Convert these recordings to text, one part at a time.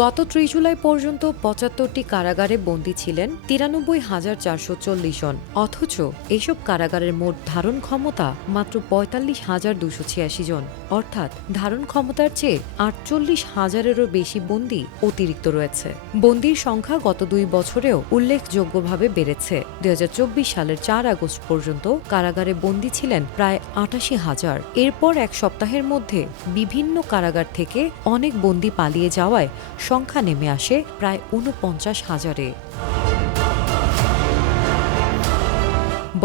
গত ৩০ জুলাই পর্যন্ত ৭৫টি কারাগারে বন্দী ছিলেন ৯৩,৪৪০ জন। অথচ এসব কারাগারের মোট ধারণ ক্ষমতা মাত্র ৪৫,২৮৬ জন। অর্থাৎ ধারণ ক্ষমতার চেয়ে ৪৮,০০০-এরও বেশি বন্দী অতিরিক্ত রয়েছে। বন্দীর সংখ্যা গত ২ বছরেও উল্লেখযোগ্যভাবে বেড়েছে। ২০২৪ সালের ৪ আগস্ট পর্যন্ত কারাগারে বন্দী ছিলেন প্রায় ৮৮,০০০। এরপর এক সপ্তাহের মধ্যে বিভিন্ন কারাগার থেকে অনেক বন্দী পালিয়ে যাওয়ায় সংখ্যা নেমে আসে প্রায় ৪৯,০০০-এ।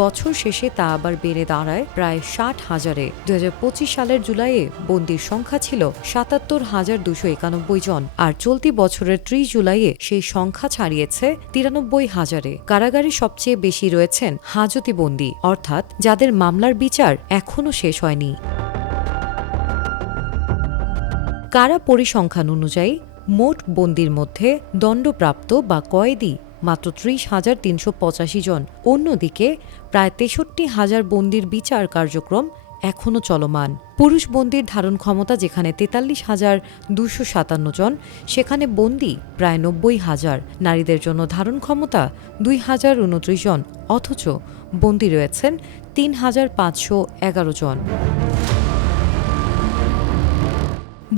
বছর শেষে তা আবার বেড়ে দাঁড়ায় প্রায় ৬০,০০০-এ। ২০২৫ সালের জুলাইয়ে বন্দির সংখ্যা ছিল ৭৭,২৯১ জন, আর চলতি বছরের ৩০ জুলাইয়ে সেই সংখ্যা ছাড়িয়েছে ৯৩,০০০-এ। কারাগারে সবচেয়ে বেশি রয়েছেন হাজতি বন্দী, অর্থাৎ যাদের মামলার বিচার এখনও শেষ হয়নি। কারা পরিসংখ্যান অনুযায়ী মোট বন্দির মধ্যে দণ্ডপ্রাপ্ত বা কয়েদি মাত্র ৩০,৩৮৫ জন। অন্যদিকে প্রায় ৬৩,০০০ বন্দির বিচার কার্যক্রম এখনও চলমান। পুরুষ বন্দির ধারণ ক্ষমতা যেখানে ৪৩,২৫৭ জন, সেখানে বন্দি প্রায় ৯০,০০০। নারীদের জন্য ধারণ ক্ষমতা ২,০২৯ জন, অথচ বন্দি রয়েছেন ৩,৫১১ জন।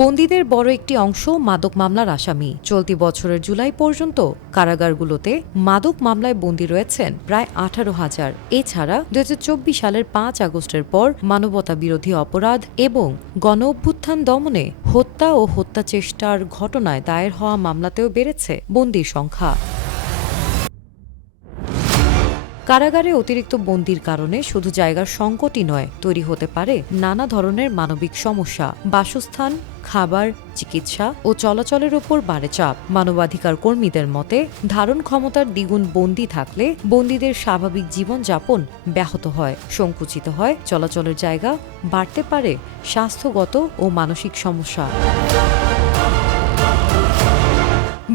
বন্দীদের বড় একটি অংশ মাদক মামলার আসামি। চলতি বছরের জুলাই পর্যন্ত কারাগারগুলোতে মাদক মামলায় বন্দী রয়েছেন প্রায় ১৮,০০০। এছাড়া ২০২৪ সালের ৫ আগস্টের পর মানবতা বিরোধী অপরাধ এবং গণঅভ্যুত্থান দমনে হত্যা ও হত্যা চেষ্টার ঘটনায় দায়ের হওয়া মামলাতেও বেড়েছে বন্দির সংখ্যা। কারাগারে অতিরিক্ত বন্দির কারণে শুধু জায়গার সংকটই নয়, তৈরি হতে পারে নানা ধরনের মানবিক সমস্যা। বাসস্থান, খাবার, চিকিৎসা ও চলাচলের উপর বাড়ে চাপ। মানবাধিকার কর্মীদের মতে, ধারণ ক্ষমতার দ্বিগুণ বন্দী থাকলে বন্দীদের স্বাভাবিক জীবনযাপন ব্যাহত হয়, সংকুচিত হয় চলাচলের জায়গা, বাড়তে পারে স্বাস্থ্যগত ও মানসিক সমস্যা।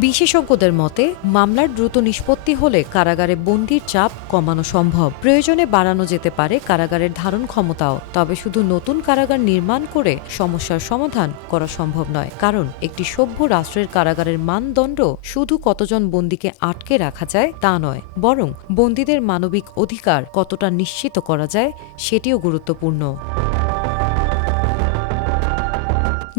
বিশেষজ্ঞদের মতে, মামলার দ্রুত নিষ্পত্তি হলে কারাগারে বন্দির চাপ কমানো সম্ভব। প্রয়োজনে বাড়ানো যেতে পারে কারাগারের ধারণ ক্ষমতাও। তবে শুধু নতুন কারাগার নির্মাণ করে সমস্যার সমাধান করা সম্ভব নয়, কারণ একটি সভ্য রাষ্ট্রের কারাগারের মানদণ্ড শুধু কতজন বন্দীকে আটকে রাখা যায় তা নয়, বরং বন্দীদের মানবিক অধিকার কতটা নিশ্চিত করা যায় সেটিও গুরুত্বপূর্ণ।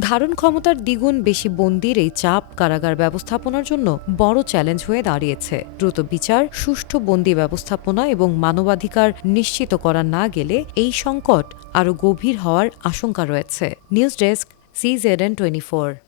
ধারণ ক্ষমতার দ্বিগুণ বেশি বন্দির এই চাপ কারাগার ব্যবস্থাপনার জন্য বড় চ্যালেঞ্জ হয়ে দাঁড়িয়েছে। দ্রুত বিচার, সুষ্ঠু বন্দি ব্যবস্থাপনা এবং মানবাধিকার নিশ্চিত করা না গেলে এই সংকট আরও গভীর হওয়ার আশঙ্কা রয়েছে। News desk, CZN24।